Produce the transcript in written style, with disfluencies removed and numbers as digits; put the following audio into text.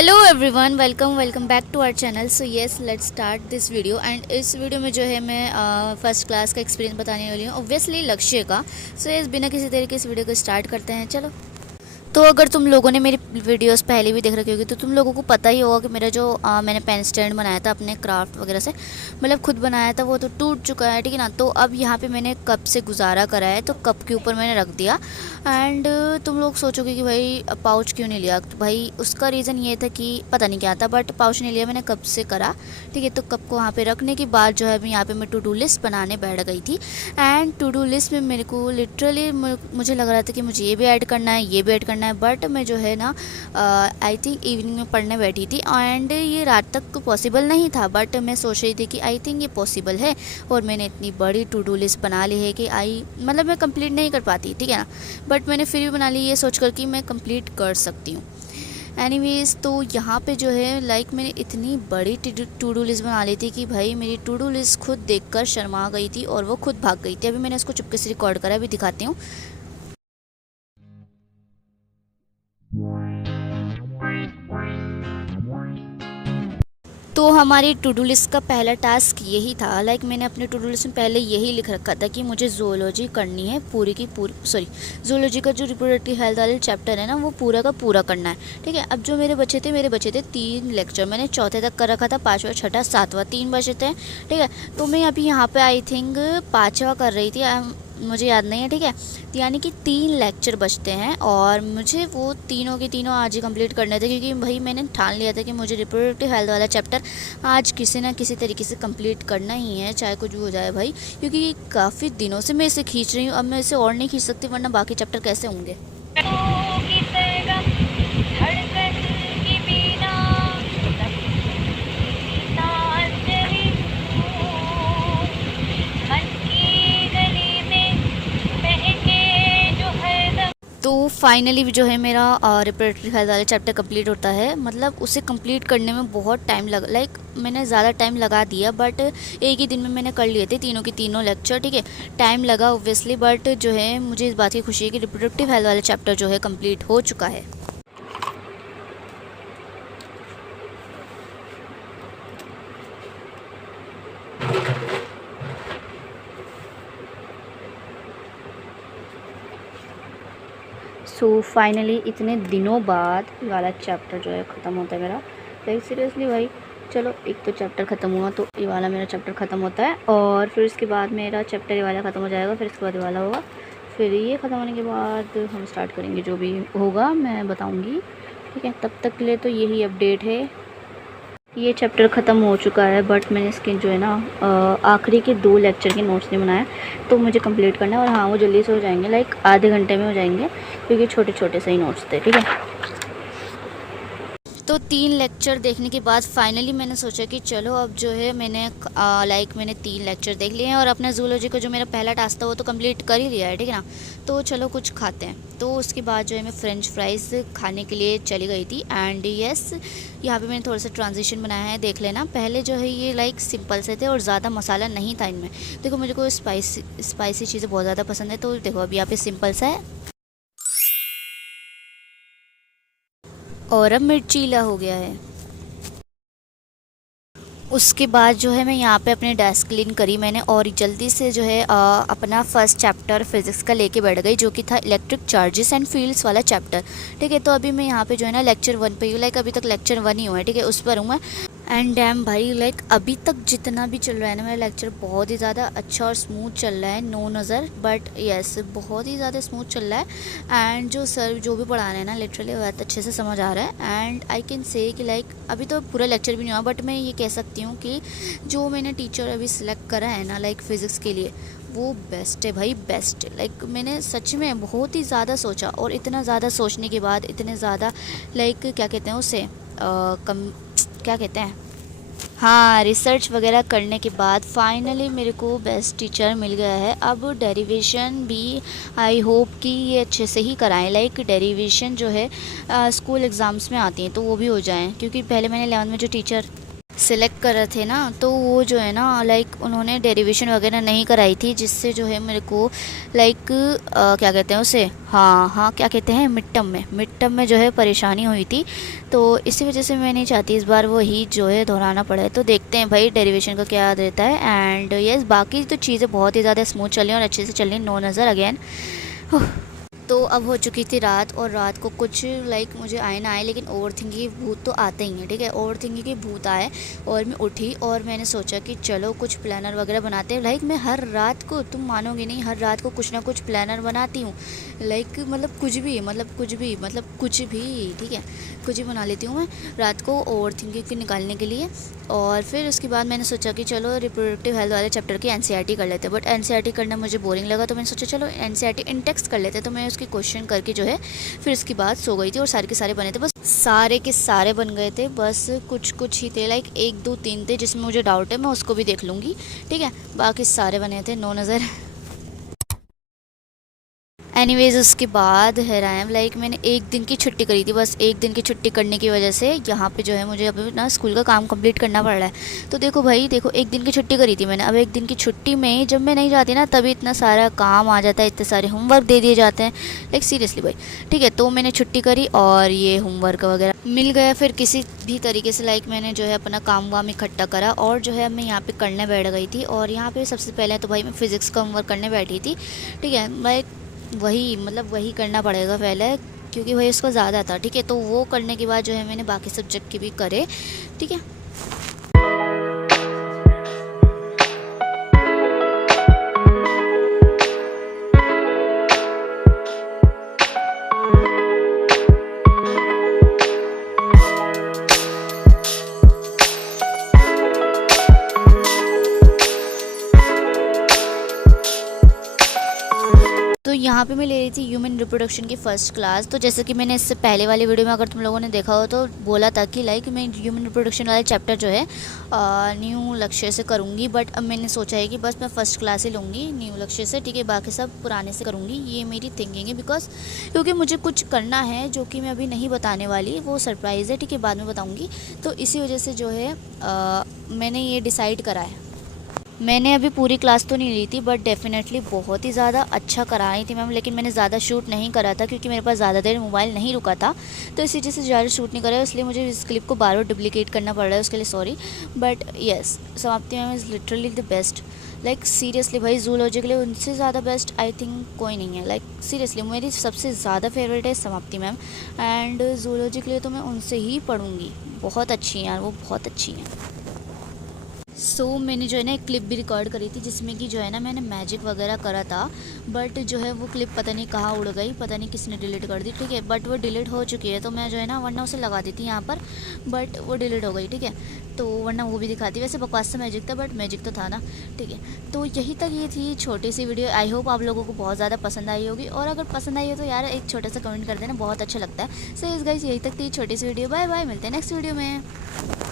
Hello everyone, welcome back to our channel. So yes, let's start this video. And इस video में जो है मैं फर्स्ट क्लास का एक्सपीरियंस बताने वाली हूँ, ऑब्वियसली लक्ष्य का। सो येस, बिना किसी तरीके से वीडियो को स्टार्ट करते हैं। चलो। तो अगर तुम लोगों ने मेरी वीडियोस पहले भी देख रखी होगी तो तुम लोगों को पता ही होगा कि मेरा जो मैंने पेन स्टैंड बनाया था अपने क्राफ्ट वगैरह से, मतलब खुद बनाया था, वो तो टूट चुका है, ठीक है ना। तो अब यहाँ पे मैंने कप से गुजारा करा है, तो कप के ऊपर मैंने रख दिया। एंड तुम लोग सोचोगे कि भाई पाउच क्यों नहीं लिया, तो भाई उसका रीज़न ये था कि पता नहीं क्या था, बट पाउच नहीं लिया मैंने, कप से करा, ठीक है। तो कप को वहाँ पे रखने के बाद जो है मैं यहाँ पे मैं टू डू लिस्ट बनाने बैठ गई थी। एंड टू डू लिस्ट में मेरे को लिटरली मुझे लग रहा था कि मुझे ये भी ऐड करना है, ये भी ऐड करना है, बट मैं जो है ना आई थिंक इवनिंग में पढ़ने बैठी थी एंड ये रात तक पॉसिबल नहीं था, बट मैं सोच रही थी कि आई थिंक ये पॉसिबल है। और मैंने इतनी बड़ी टू डू लिस्ट बना ली है कि मतलब मैं कंप्लीट नहीं कर पाती, ठीक है ना, बट मैंने फिर भी बना ली ये सोच कर कि मैं कंप्लीट कर सकती हूँ। एनीवेज, तो यहाँ पे जो है लाइक मैंने इतनी बड़ी टू डू लिस्ट बना ली थी कि भाई मेरी टू डू लिस्ट खुद देखकर शर्मा गई थी और वो खुद भाग गई थी। अभी मैंने इसको चुपके से रिकॉर्ड करा, अभी दिखाती हूँ। तो हमारी टू डू लिस्ट का पहला टास्क यही था, लाइक मैंने अपने टू डू लिस्ट में पहले यही लिख रखा था कि मुझे ज़ूलॉजी करनी है पूरी की पूरी, सॉरी, ज़ूलॉजी का जो रिप्रोडक्टिव हेल्थ वाले चैप्टर है ना, वो पूरा का पूरा करना है, ठीक है। अब जो मेरे बचे थे 3 लेक्चर, मैंने चौथे तक कर रखा था, 5वां, 6वां, 7वां 3 बचे थे, ठीक है। तो मैं अभी यहाँ पे आई थिंक 5वां कर रही थी, मुझे याद नहीं है, ठीक है। तो यानी कि 3 लेक्चर बचते हैं और मुझे वो तीनों के तीनों आज ही कंप्लीट करने थे, क्योंकि भाई मैंने ठान लिया था कि मुझे रिप्रोडक्टिव हेल्थ वाला चैप्टर आज किसी ना किसी तरीके से कंप्लीट करना ही है, चाहे कुछ भी हो जाए भाई, क्योंकि काफ़ी दिनों से मैं इसे खींच रही हूँ। अब मैं इसे और नहीं खींच सकती, वरना बाकी चैप्टर कैसे होंगे। तो फाइनली जो है मेरा रिप्रोडक्टिव हेल्थ वाला चैप्टर कंप्लीट होता है, मतलब उसे कंप्लीट करने में बहुत टाइम लगा, लाइक मैंने ज़्यादा टाइम लगा दिया, बट एक ही दिन में मैंने कर लिए थे तीनों के तीनों लेक्चर, ठीक है। टाइम लगा ऑब्वियसली, बट जो है मुझे इस बात की खुशी है कि रिप्रोडक्टिव हेल्थ वाला चैप्टर जो है कंप्लीट हो चुका है। सो फाइनली इतने दिनों बाद ये वाला चैप्टर जो है ख़त्म होता है मेरा, लाइक सीरियसली भाई। चलो, एक तो चैप्टर ख़त्म हुआ, तो ये वाला मेरा चैप्टर ख़त्म होता है, और फिर इसके बाद मेरा चैप्टर ये वाला ख़त्म हो जाएगा, फिर इसके बाद ये वाला होगा, फिर ये ख़त्म होने के बाद हम स्टार्ट करेंगे, जो भी होगा मैं बताऊँगी, ठीक है। तब तक के लिए तो यही अपडेट है। ये चैप्टर ख़त्म हो चुका है, बट मैंने इसके जो है ना आखिरी के 2 लेक्चर के नोट्स नहीं बनाए, तो मुझे कंप्लीट करना है। और हाँ, वो जल्दी से हो जाएंगे, लाइक आधे घंटे में हो जाएंगे, क्योंकि छोटे छोटे से ही नोट्स थे, ठीक है। तो 3 लेक्चर देखने के बाद फाइनली मैंने सोचा कि चलो अब जो है मैंने मैंने 3 लेक्चर देख लिए हैं, और अपना ज़ूलॉजी का जो मेरा पहला टास्क था वो तो कंप्लीट कर ही लिया है, ठीक है ना। तो चलो कुछ खाते हैं। तो उसके बाद जो है मैं फ्रेंच फ्राइज़ खाने के लिए चली गई थी। एंड यस, यहाँ पे मैंने थोड़ा सा ट्रांजिशन बनाया है, देख लेना। पहले जो है ये लाइक सिंपल से थे और ज़्यादा मसाला नहीं था इनमें। देखो, मुझे को स्पाइसी चीज़ें बहुत ज़्यादा पसंद है, तो देखो अब यहाँ पे सिंपल सा है और अब मिर्चीला हो गया है। उसके बाद जो है मैं यहाँ पे अपने डेस्क क्लीन करी मैंने, और जल्दी से जो है अपना फर्स्ट चैप्टर फिज़िक्स का लेके बैठ गई, जो कि था इलेक्ट्रिक चार्जेस एंड फील्ड्स वाला चैप्टर, ठीक है। तो अभी मैं यहाँ पे जो है ना लेक्चर 1 पे हूँ, लाइक अभी तक लेक्चर 1 ही हुआ है, ठीक है, उस पर हूँ मैं। एंड डैम भाई, लाइक अभी तक जितना भी चल रहा है ना मेरा लेक्चर, बहुत ही ज़्यादा अच्छा और स्मूथ चल रहा है, नो नज़र, बट यस बहुत ही ज़्यादा स्मूथ चल रहा है। एंड जो सर जो भी पढ़ा रहे हैं ना, लिटरली बहुत अच्छे से समझ आ रहा है। एंड आई कैन से कि लाइक अभी तो पूरा लेक्चर भी नहीं हुआ, बट मैं ये कह सकती हूँ कि जो मैंने टीचर अभी सिलेक्ट करा है ना, लाइक फ़िज़िक्स के लिए, वो बेस्ट है भाई, बेस्ट। लाइक मैंने सच में बहुत ही ज़्यादा सोचा, और इतना ज़्यादा सोचने के बाद, इतने ज़्यादा लाइक क्या कहते हैं उसे क्या कहते हैं, हाँ, रिसर्च वगैरह करने के बाद फाइनली मेरे को बेस्ट टीचर मिल गया है। अब डेरिवेशन भी आई होप कि ये अच्छे से ही कराएं, लाइक डेरिवेशन जो है स्कूल एग्ज़ाम्स में आती हैं, तो वो भी हो जाएं, क्योंकि पहले मैंने 11th में जो टीचर सिलेक्ट कर रहे थे ना, तो वो जो है ना लाइक उन्होंने डेरिवेशन वगैरह नहीं कराई थी, जिससे जो है मेरे को लाइक क्या कहते हैं उसे, हाँ हाँ क्या कहते हैं, मिड टर्म में जो है परेशानी हुई थी। तो इसी वजह से मैं नहीं चाहती इस बार वही जो है दोहराना पड़े। तो देखते हैं भाई डेरिवेशन का क्या रहता है। एंड यस बाकी तो चीज़ें बहुत ही ज़्यादा स्मूथ चल रही हैं और अच्छे से चल रही हैं। नो नज़र अगेन। तो अब हो चुकी थी रात, और रात को कुछ लाइक मुझे आए ना आए लेकिन ओवर थिंकिंग की भूत तो आते ही हैं, ठीक है। ओवर थिंकिंग की भूत आए और मैं उठी और मैंने सोचा कि चलो कुछ प्लानर वगैरह बनाते हैं। लाइक मैं हर रात को, तुम मानोगे नहीं, हर रात को कुछ ना कुछ प्लानर बनाती हूँ। लाइक मतलब कुछ भी ठीक है, कुछ भी बना लेती हूँ मैं रात को ओवर थिंकिंग के निकालने के लिए। और फिर उसके बाद मैंने सोचा कि चलो रिप्रोडक्टिव हेल्थ वाले चैप्टर की एनसीईआरटी कर लेते हैं, बट एनसीईआरटी करना मुझे बोरिंग लगा, तो मैंने सोचा चलो एनसीईआरटी इन टेक्स्ट कर लेते हैं। तो मैं उसकी क्वेश्चन करके जो है फिर उसके बाद सो गई थी, और सारे के सारे बने थे, बस सारे के सारे बन गए थे। बस कुछ कुछ ही थे, लाइक 1 2 3 थे जिसमें मुझे डाउट है, मैं उसको भी देख लूँगी, ठीक है। बाकी सारे बने थे, नो नज़र। एनीवेज उसके बाद है आई एम लाइक मैंने 1 दिन की छुट्टी करी थी, बस 1 दिन की छुट्टी करने की वजह से यहाँ पे जो है मुझे अभी ना स्कूल का काम कंप्लीट करना पड़ रहा है। तो देखो भाई देखो, 1 दिन की छुट्टी करी थी मैंने। अब 1 दिन की छुट्टी में जब मैं नहीं जाती ना, तभी इतना सारा काम आ जाता है, इतने सारे होमवर्क दे दिए जाते हैं, लाइक सीरियसली भाई, ठीक है। तो मैंने छुट्टी करी और ये होमवर्क वगैरह मिल गया। फिर किसी भी तरीके से लाइक मैंने जो है अपना काम वाम इकट्ठा करा, और जो है मैं यहाँ पे करने बैठ गई थी। और यहाँ पे सबसे पहले तो भाई मैं फ़िज़िक्स का होमवर्क करने बैठी थी, ठीक है। लाइक वही करना पड़ेगा पहले, क्योंकि भाई उसका ज़्यादा था, ठीक है। तो वो करने के बाद जो है मैंने बाकी सब्जेक्ट के भी करे, ठीक है। तो यहाँ पे मैं ले रही थी ह्यूमन रिप्रोडक्शन की फ़र्स्ट क्लास। तो जैसे कि मैंने इससे पहले वाली वीडियो में अगर तुम लोगों ने देखा हो तो बोला था कि लाइक मैं ह्यूमन रिप्रोडक्शन वाले चैप्टर जो है न्यू लक्ष्य से करूँगी, बट अब मैंने सोचा है कि बस मैं फ़र्स्ट क्लास ही लूँगी न्यू लक्ष्य से, ठीक है। बाकी सब पुराने से करूँगी, ये मेरी थिंकिंग है। बिकॉज क्योंकि मुझे कुछ करना है जो कि मैं अभी नहीं बताने वाली, वो सरप्राइज़ है, ठीक है, बाद में बताऊँगी। तो इसी वजह से जो है मैंने ये डिसाइड करा है। मैंने अभी पूरी क्लास तो नहीं ली थी, बट डेफिनेटली बहुत ही ज़्यादा अच्छा कराई थी मैम। लेकिन मैंने ज़्यादा शूट नहीं करा था क्योंकि मेरे पास ज़्यादा देर मोबाइल नहीं रुका था, तो इसी वजह से ज़्यादा शूट नहीं करा, इसलिए मुझे इस क्लिप को बार बार डुप्लीकेट करना पड़ रहा है, उसके लिए सॉरी। बट येस, समाप्ति ma'am is literally the best. Like seriously भाई, जूलॉजी के लिए उनसे ज़्यादा बेस्ट आई थिंक कोई नहीं है। लाइक सीरियसली मेरी सबसे ज़्यादा फेवरेट है समाप्ति मैम, एंड जूलॉजी के लिए तो मैं उनसे ही पढ़ूँगी। बहुत अच्छी हैं यार, वो बहुत अच्छी हैं। मैंने जो है ना एक क्लिप भी रिकॉर्ड करी थी, जिसमें कि जो है ना मैंने मैजिक वगैरह करा था, बट जो है वो क्लिप पता नहीं कहाँ उड़ गई, पता नहीं किसने डिलीट कर दी, ठीक है। बट वो डिलीट हो चुकी है, तो मैं जो है ना वरना उसे लगा दी थी यहाँ पर, बट वो डिलीट हो गई, ठीक है। तो वरना वो भी दिखाती, वैसे बकवास सा मैजिक था, बट मैजिक तो था ना, ठीक है। तो यही तक ये थी छोटी सी वीडियो। आई होप आप लोगों को बहुत ज़्यादा पसंद आई होगी, और अगर पसंद आई हो तो यार एक छोटा सा कमेंट कर देना, बहुत अच्छा लगता है। सो इस गाइस यही तक थी छोटी सी वीडियो। बाय बाय, मिलते हैं नेक्स्ट वीडियो में।